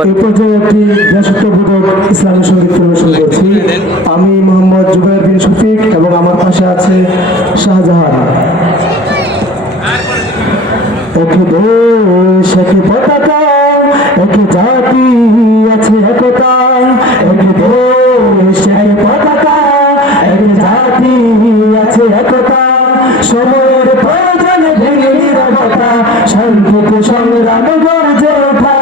এই পর্যায়ে একটি দেশাত্মবোধক ইসলামী সঙ্গীত পরিবেশন করছি। আমি মোহাম্মদ জুবায়ের বিন শফিক এবং আমার পাশে আছে শাহজাহান। এক দেশ এক পতাকা, এক জাতি আছে একতা। এক দেশ এক পতাকা, এক জাতি আছে একতা। সময়ের প্রয়োজনে ভেঙে নীরবতা, শান্তিতে সংগ্রাম গর্জে ওঠা।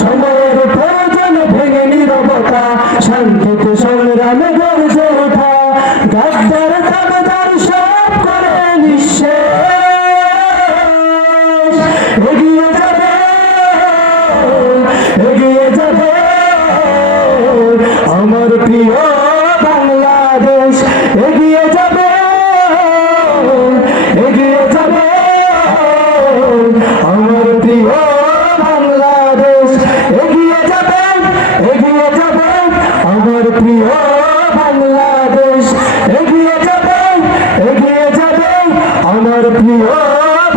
সময়ের প্রয়োজনে ভেঙে নীরবতা, শান্তিতে সংগ্রাম গর্জে ওঠা। গাদ্দার দাবিদার সব করে নিঃশেষ। এগিয়ে যাবে, এগিয়ে যাবে আমার প্রিয় বাংলাদেশ। এগিয়ে যাবে, এগিয়ে যাবে আমার প্রিয় বাংলাদেশ। এগিয়ে যাবে, এগিয়ে যাবে আমার প্রিয় বাংলাদেশ। এগিয়ে যাবে, এগিয়ে যাবে আমার প্রিয়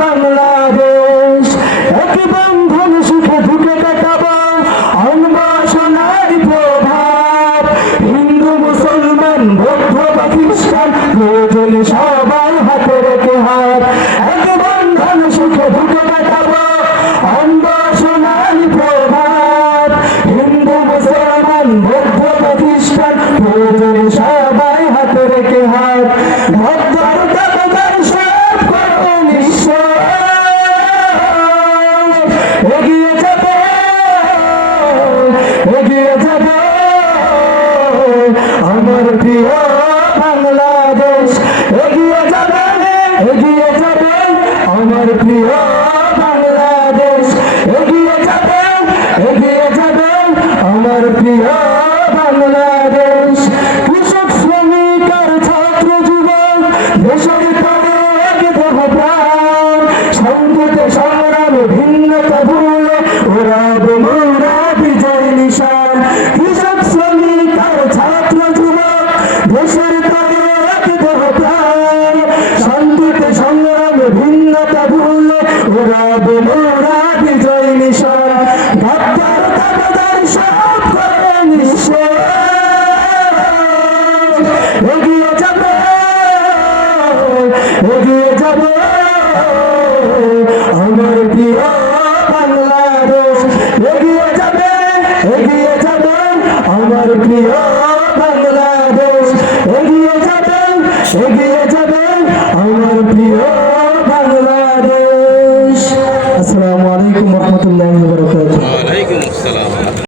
বাংলাদেশ। এক বন্ধন সুখে দুঃখে কাটাবো, আনব সোনার প্রভাব। হিন্দু মুসলমান বৌদ্ধ বা খ্রিস্টান প্রয়োজনে সবাই হাতে রেখে হাত। এক বন্ধন সুখে দুঃখে কাটাবো, আনব সোনার প্রভাব। হিন্দু মুসলমান বৌদ্ধ বা খ্রিস্টান প্রয়োজনে সবাই হাতে রেখে হাত। ভদ্র দাবিদার সব করে নিঃশেষ। এগিয়ে যাবে, এগিয়ে যাবে আমার প্রিয় বাংলা।